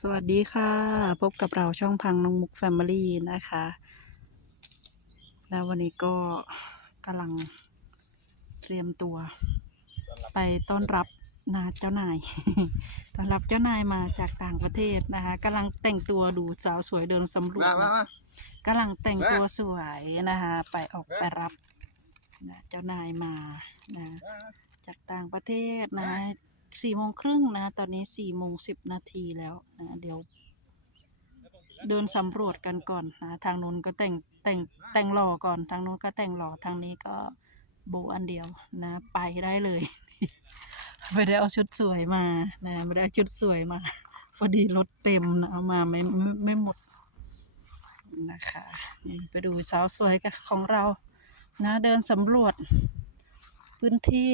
สวัสดีค่ะ พบกับเราช่องพังน้องมุกแฟมิลี่นะคะ แล้ววันนี้ก็กำลังเตรียมตัว ไปต้อนรับนะเจ้านาย ต้อนรับเจ้านายมาจากต่างประเทศนะคะกำลังแต่งตัวดูสาวสวยเดินสำรวจกำลังแต่งตัวสวยนะคะ ไปออกไปรับนะเจ้านายมานะจากต่างประเทศนะ สี่โมงครึ่งนะตอนนี้สี่โมงสิบนาทีแล้วนะเดี๋ยว เดินสำรวจกันก่อนนะทางนู้นก็แต่งแต่งแต่งหล่อก่อน ทางนู้นก็แต่งหล่อทางนี้ก็โบอันเดียวนะ ไปได้เลยไม่ได้เอาชุดสวยมานะไม่ได้เอาชุดสวยมาพอดีรถเต็มนะเอามาไม่ไม่ไม่หมดนะคะไปดูสาวสวยกับของเรานะเดินสำรวจพื้นที่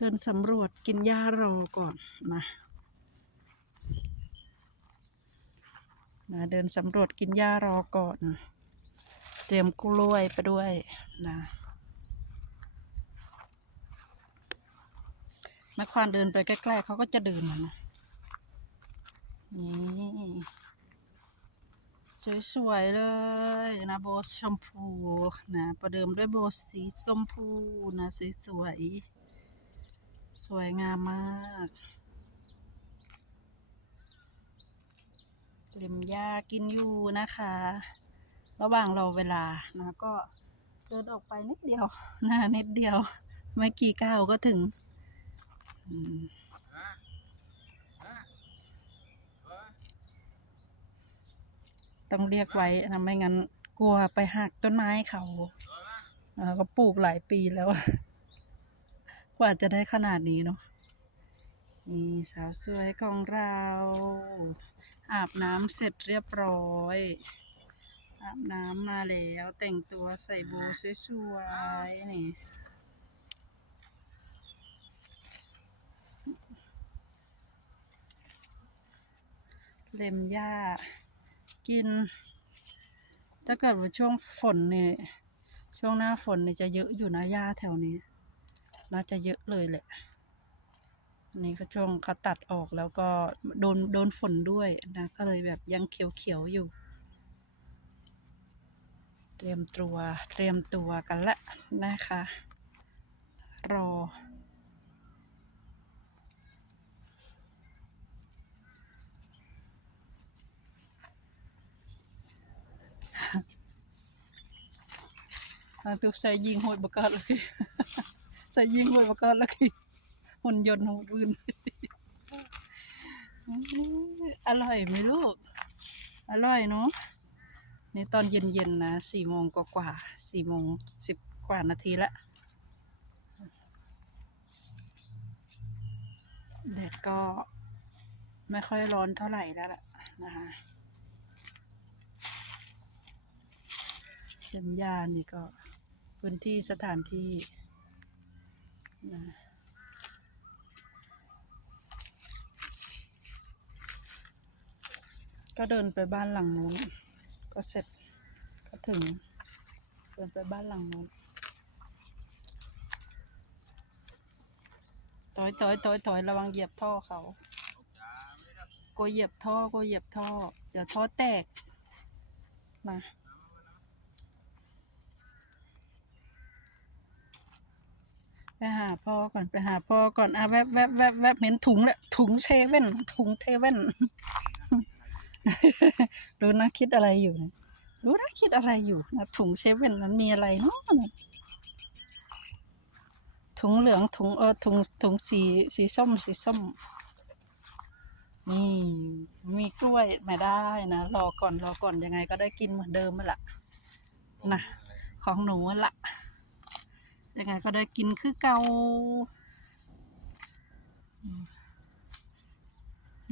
เดินสำรวจกินหญ้ารอก่อนนะนะเดินสำรวจกินหญ้ารอก่อน เตรียมกล้วยไปด้วยนะแม่ควานเดินไปใกล้ๆเขาก็จะเดินมานะนี่สวยๆเลยนะโบชมพูนะประเดิมด้วยโบสีชมพูนะสวยๆ สวยงามมากเล็มหญ้ากินอยู่นะคะ ระหว่างรอเวลานะก็เดินออกไปนิดเดียวนะนิดเดียว ไม่กี่ก้าวก็ถึงต้องเรียกไว้นะไม่งั้นกลัวไปหักต้นไม้เขาเก็ปลูกหลายปีแล้ว กว่าจะได้ขนาดนี้เนาะนี่สาวสวยของเรา อาบน้ำเสร็จเรียบร้อย อาบน้ำมาแล้วแต่งตัวใส่โบว์สวยๆนี่เล็มหญ้ากิน ถ้าเกิดว่าช่วงฝนเนี่ยช่วงหน้าฝนเนี่ยจะเยอะอยู่นะหญ้าแถวนี้ น่าจะเยอะเลยแหละนนี้ก็ช่วงเขาตัดออกแล้วก็โดนโดนฝนด้วยนะก็เลยแบบยังเขียวๆอยู่ เตรียมตัวเตรียมตัวกันละนะคะ รอ à, tôi sẽ ยิงหดบกอดเลย ใส่ยิงหดบกอดเลยหุ่นยนต์หูดืนอร่อยไหมลูก อร่อยเนาะนี่ตอนเย็นๆนะสี่โมงกว่าๆสี่โมงสิบกว่านาทีละแดดก็ไม่ค่อยร้อนเท่าไหร่แล้วล่ะนะคะเข็มยานี่ก็พื้นที่สถานที่ ก็เดินไปบ้านหลังนู้น ก็เสร็จก็ถึง เดินไปบ้านหลังนู้นถอยถอยถอยถอยระวังเหยียบท่อเขากลัวเหยียบท่อกลัวเหยียบท่อ เดี๋ยวท่อแตกมา ไปหาพ่อก่อนไปหาพ่อก่อนอะแวบแวบแวบแวบเหม็นถุงแล้วถุงเชเว่นถุงเทเว่นรู้นะคิดอะไรอยู่นะรู้นะคิดอะไรอยู่นะถุงเซเว่นนั้นมีอะไรเนาะเนี่ยถุงเหลืองถุงเออถุงถุงสีสีส้มสีส้มนี่มีกล้วยไม่ได้นะรอก่อนรอก่อนยังไงก็ได้กินเหมือนเดิมมาละนะของหนูละ ยังไงก็ได้กินคือเก่าอืม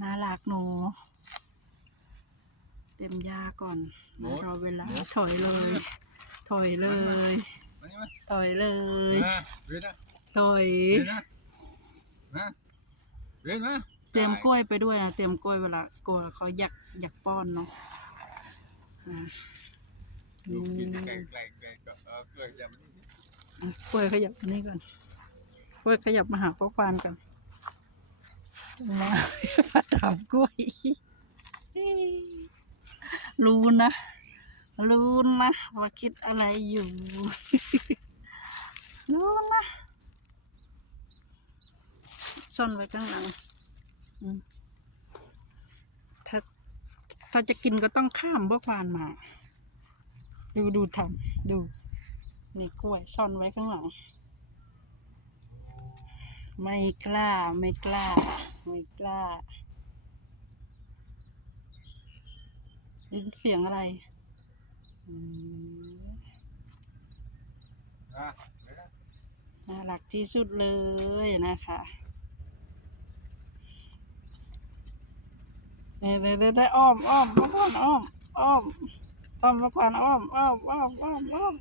น่ารักหนู เต็มยาก่อนนะรอเวลาถอยเลย ถอยเลยมานี่มาถอยเลยมาเวียนนะถอยเวียนนะนะเวียนนะเตรียมกล้วยไปด้วยนะเตรียมกล้วยเวลากลัวเขาอยากอยากป้อนเนาะอะลู กล้วยขยับนี่ก่อนกล้วยขยับมาหาพ่อควานก่อนมามาทกับกล้วย รู้นะ รู้นะว่าคิดอะไรอยู่ รู้นะซ่อนไว้ข้างหลังถ้าถ้าจะกินก็ต้องข้ามบกวานมา ดูดูทำดู นี่กล้วยซ่อนไว้ข้างหลัง ไม่กล้าไม่กล้า ไม่กล้าได้ยินเสียงอะไรอืมอะเดี๋ยวนะน่ารักที่สุดเลยนะคะเดี๋ยวเดี๋ยวเดี๋ยวได้อ้อมอ้อมมาก่อนอ้อมอ้อมอ้อมมาก่อนอ้อมอ้อมอ้อมอ้อมอ้อม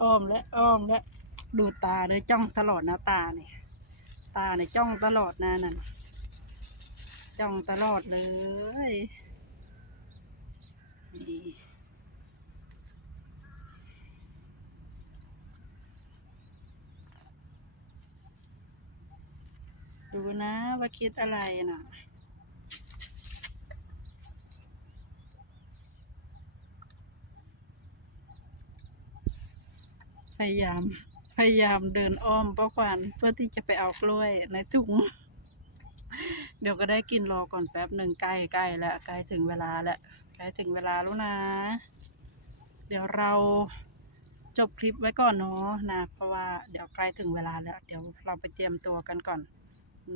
อ้อมและอ้อมและดูตาเลยจ้องตลอดนะตาเนี่ยตาเนี่ยจ้องตลอดนะนั่นจ้องตลอดเลยนี่ดูนะว่าคิดอะไรน่ะ พยายาม พยายามเดินอ้อมป้าควันเพื่อที่จะไปเอากล้วยในถุง เดี๋ยวก็ได้กินรอก่อนแป๊บหนึ่งใกล้ใกล้แล้วใกล้ถึงเวลาแล้วใกล้ถึงเวลาแล้วนะ เดี๋ยวเราจบคลิปไว้ก่อนเนาะนะ เพราะว่าเดี๋ยวใกล้ถึงเวลาแล้ว เดี๋ยวเราไปเตรียมตัวกันก่อน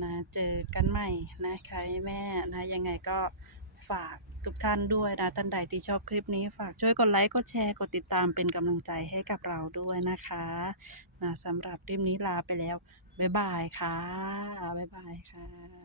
นะ เจอกันใหม่นะใคะแม่นะ ยังไงก็ฝาก ทุกท่านด้วยนะท่านใดที่ชอบคลิปนี้ฝากช่วยกดไลค์กดแชร์กดติดตามเป็นกำลังใจให้กับเราด้วยนะคะนะสำหรับคลิปนี้ลาไปแล้ว บ๊ายบายค่ะ บ๊ายบายค่ะ